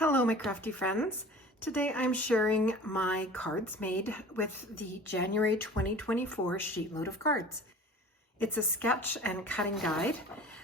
Hello, my crafty friends. Today I'm sharing my cards made with the January 2024 Sheetload of Cards. It's a sketch and cutting guide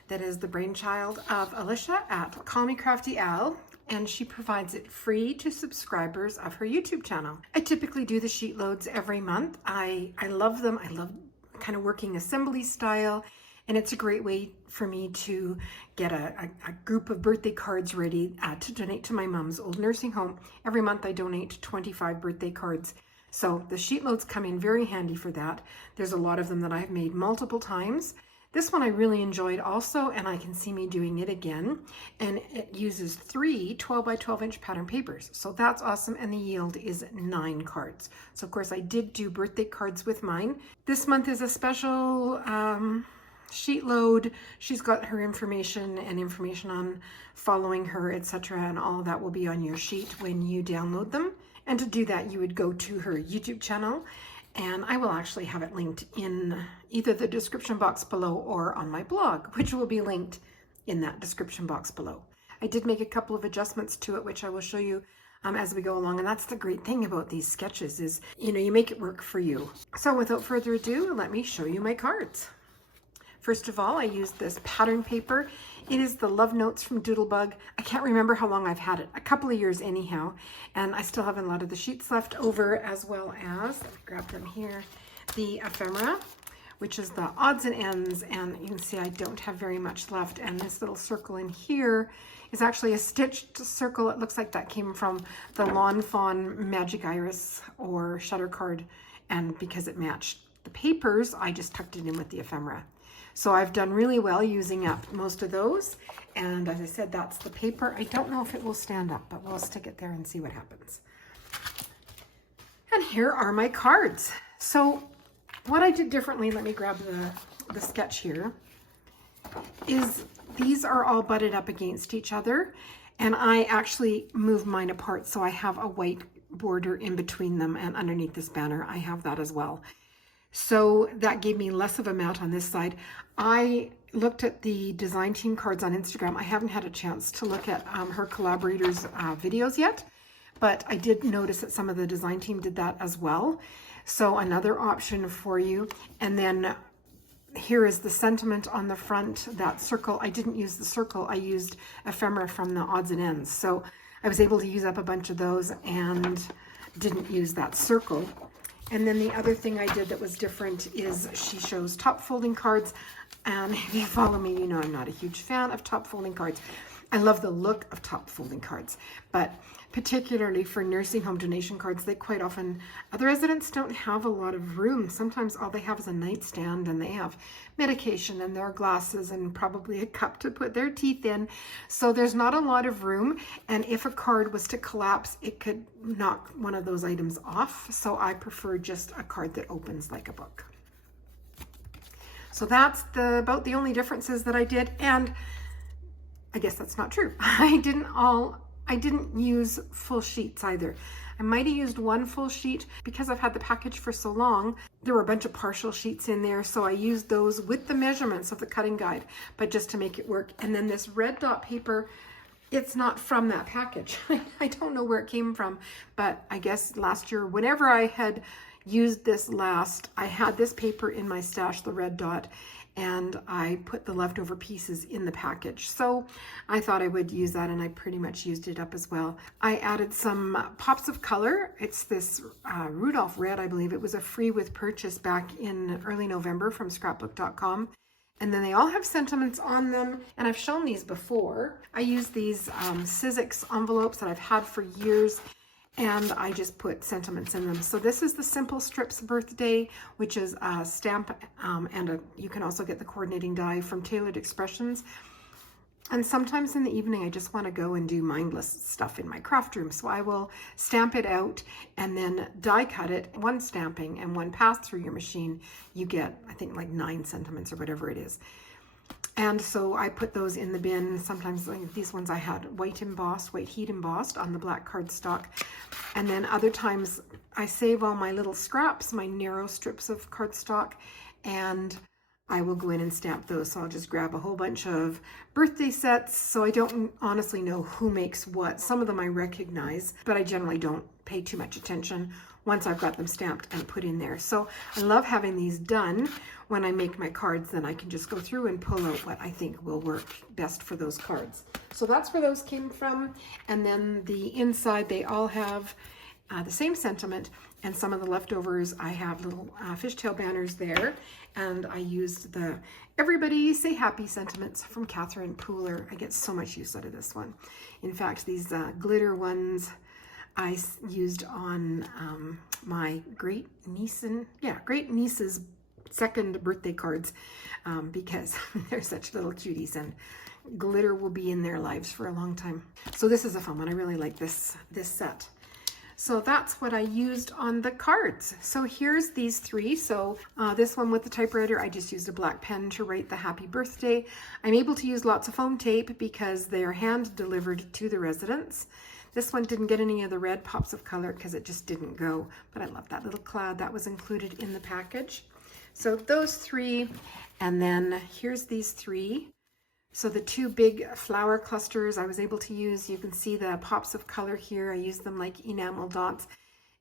that is the brainchild of Alicia at Call Me Crafty Al, and she provides it free to subscribers of her YouTube channel. I typically do the sheet loads every month. I love them. I love kind of working assembly style. And it's a great way for me to get a group of birthday cards ready to donate to my mom's old nursing home. Every month I donate 25 birthday cards. So the sheet loads come in very handy for that. There's a lot of them that I've made multiple times. This one I really enjoyed also, and I can see me doing it again. And it uses 3 12 by 12 inch pattern papers. So that's awesome. And the yield is 9 cards. So of course I did do birthday cards with mine. This month is a special, sheet load. She's got her information and information on following her, etc., and all of that will be on your sheet when you download them. And to do that, you would go to her YouTube channel, and I will actually have it linked in either the description box below or on my blog, which will be linked in that description box below. I did make a couple of adjustments to it, which I will show you as we go along. And that's the great thing about these sketches is, you make it work for you. So without further ado, let me show you my cards. First of all, I used this pattern paper. It is the Love Notes from Doodlebug. I can't remember how long I've had it, a couple of years anyhow, and I still have a lot of the sheets left over, as well as, let me grab them here, the ephemera, which is the odds and ends, and you can see I don't have very much left, and this little circle in here is actually a stitched circle. It looks like that came from the Lawn Fawn Magic Iris or Shutter card, and because it matched the papers, I just tucked it in with the ephemera. So I've done really well using up most of those. And as I said, that's the paper. I don't know if it will stand up, but we'll stick it there and see what happens. And here are my cards. So what I did differently, let me grab the sketch here, is these are all butted up against each other. And I actually moved mine apart, so I have a white border in between them, and underneath this banner, I have that as well. So that gave me less of a mat on this side. I looked at the design team cards on Instagram. I haven't had a chance to look at her collaborators' videos yet, but I did notice that some of the design team did that as well. So another option for you. And then here is the sentiment on the front, that circle. I didn't use the circle. I used ephemera from the odds and ends. So I was able to use up a bunch of those and didn't use that circle. And then the other thing I did that was different is she shows top folding cards. And if you follow me, you know I'm not a huge fan of top folding cards. I love the look of top folding cards, but particularly for nursing home donation cards, they quite often, the residents don't have a lot of room. Sometimes all they have is a nightstand, and they have medication and their glasses and probably a cup to put their teeth in. So there's not a lot of room. And if a card was to collapse, it could knock one of those items off. So I prefer just a card that opens like a book. So that's about the only differences that I did. And I guess that's not true. I didn't use full sheets either. I might have used one full sheet because I've had the package for so long. There were a bunch of partial sheets in there, so I used those with the measurements of the cutting guide, but just to make it work. And then this red dot paper, it's not from that package. I don't know where it came from, but I guess last year, whenever I had used this last, I had this paper in my stash, the red dot, and I put the leftover pieces in the package. So I thought I would use that, and I pretty much used it up as well. I added some pops of color. It's this Rudolph red, I believe. It was a free with purchase back in early November from scrapbook.com. And then they all have sentiments on them, and I've shown these before. I use these Sizzix envelopes that I've had for years, and I just put sentiments in them. So this is the Simple Strips birthday, which is a stamp, and you can also get the coordinating die from Tailored Expressions. And sometimes in the evening, I just want to go and do mindless stuff in my craft room. So I will stamp it out and then die cut it, one stamping and one pass through your machine. You get, I think, like 9 sentiments or whatever it is. And so I put those in the bin. Sometimes, like these ones I had white heat embossed on the black cardstock. And then other times I save all my little scraps, my narrow strips of cardstock, and I will go in and stamp those. So I'll just grab a whole bunch of birthday sets. So I don't honestly know who makes what. Some of them I recognize, but I generally don't pay too much attention once I've got them stamped and put in there. So I love having these done. When I make my cards, then I can just go through and pull out what I think will work best for those cards. So that's where those came from. And then the inside, they all have the same sentiment, and some of the leftovers, I have little fishtail banners there, and I used the Everybody Say Happy sentiments from Catherine Pooler. I get so much use out of this one. In fact, these glitter ones I used on my great niece's second birthday cards because they're such little cuties, and glitter will be in their lives for a long time. So this is a fun one. I really like this set. So that's what I used on the cards. So here's these three. So this one with the typewriter, I just used a black pen to write the happy birthday. I'm able to use lots of foam tape because they're hand delivered to the residents. This one didn't get any of the red pops of color because it just didn't go, but I love that little cloud that was included in the package. So those three, and then here's these three. So the two big flower clusters I was able to use, you can see the pops of color here. I use them like enamel dots.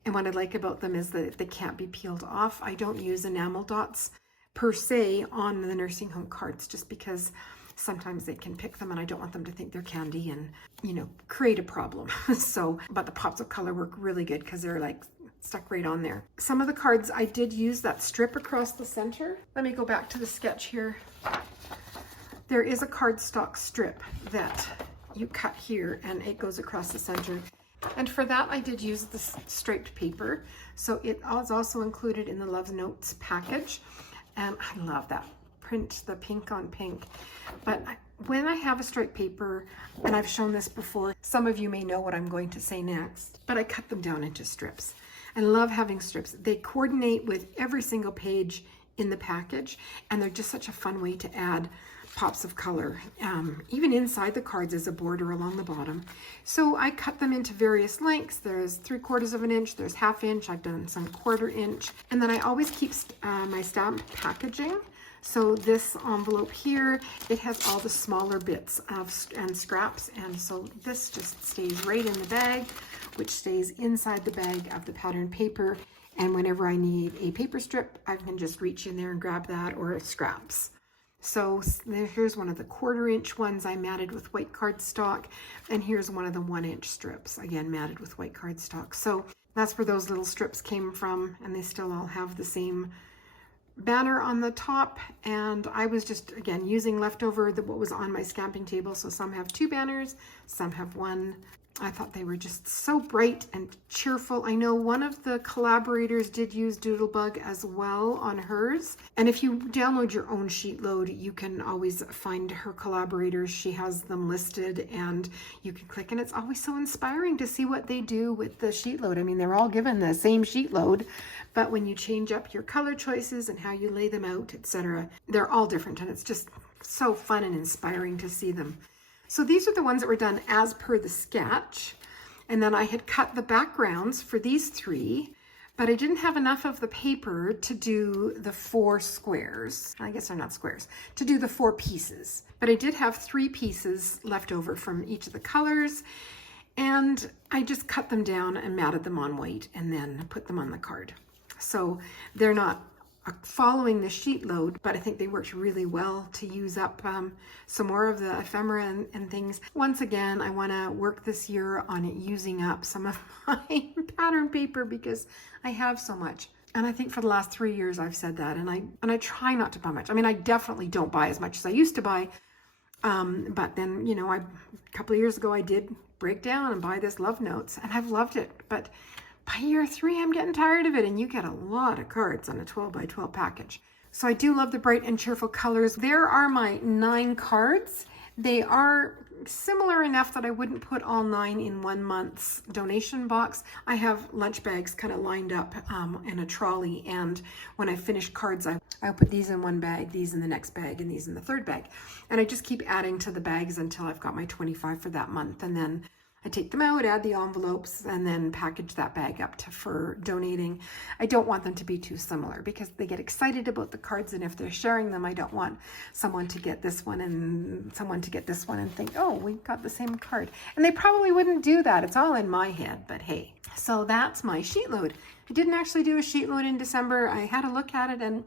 And what I like about them is that they can't be peeled off. I don't use enamel dots per se on the nursing home cards just because sometimes they can pick them and I don't want them to think they're candy and, you know, create a problem. So, but the pops of color work really good because they're like stuck right on there. Some of the cards I did use that strip across the center. Let me go back to the sketch here. There is a cardstock strip that you cut here and it goes across the center. And for that, I did use the striped paper. So it was also included in the Love Notes package. And I love that print, the pink on pink. But when I have a striped paper, and I've shown this before, some of you may know what I'm going to say next, but I cut them down into strips. I love having strips. They coordinate with every single page in the package, and they're just such a fun way to add pops of color. Even inside the cards is a border along the bottom. So I cut them into various lengths. There's 3/4 of an inch, there's 1/2 inch, I've done some 1/4 inch. And then I always keep my stamp packaging. So this envelope here, it has all the smaller bits and scraps. And so this just stays right in the bag, which stays inside the bag of the pattern paper. And whenever I need a paper strip, I can just reach in there and grab that, or scraps. So here's one of the 1/4 inch ones I matted with white cardstock, and here's one of the 1 inch strips, again matted with white cardstock. So that's where those little strips came from, and they still all have the same banner on the top. And I was just, again, using leftover what was on my stamping table. So some have 2 banners, some have 1. I thought they were just so bright and cheerful. I know one of the collaborators did use Doodlebug as well on hers. And if you download your own Sheetload, you can always find her collaborators. She has them listed and you can click, and it's always so inspiring to see what they do with the Sheetload. I mean, they're all given the same Sheetload, but when you change up your color choices and how you lay them out, etc., they're all different, and it's just so fun and inspiring to see them. So these are the ones that were done as per the sketch. And then I had cut the backgrounds for these 3, but I didn't have enough of the paper to do the 4 squares. I guess they're not squares, to do the 4 pieces. But I did have 3 pieces left over from each of the colors. And I just cut them down and matted them on white and then put them on the card. So they're not following the Sheetload, but I think they worked really well to use up some more of the ephemera and things. Once again, I want to work this year on using up some of my pattern paper because I have so much. And I think for the last 3 years I've said that, and I try not to buy much. I mean, I definitely don't buy as much as I used to buy, but then, you know, a couple of years ago I did break down and buy this Love Notes, and I've loved it. But by year 3, I'm getting tired of it, and you get a lot of cards on a 12 by 12 package. So I do love the bright and cheerful colors. There are my 9 cards. They are similar enough that I wouldn't put all 9 in 1 month's donation box. I have lunch bags kind of lined up in a trolley, and when I finish cards, I'll put these in one bag, these in the next bag, and these in the third bag. And I just keep adding to the bags until I've got my 25 for that month, and then I take them out, add the envelopes, and then package that bag up for donating. I don't want them to be too similar because they get excited about the cards, and if they're sharing them, I don't want someone to get this one and someone to get this one and think, oh, we got the same card. And they probably wouldn't do that. It's all in my head, but hey. So that's my sheet load. I didn't actually do a sheet load in December. I had a look at it and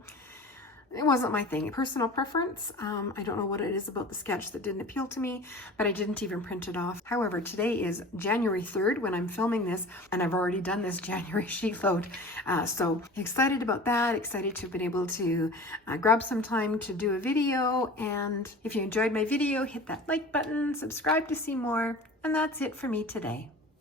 it wasn't my thing. Personal preference. I don't know what it is about the sketch that didn't appeal to me, but I didn't even print it off. However, today is January 3rd when I'm filming this, and I've already done this January sheet load. So excited about that, excited to have been able to grab some time to do a video. And if you enjoyed my video, hit that like button, subscribe to see more, and that's it for me today.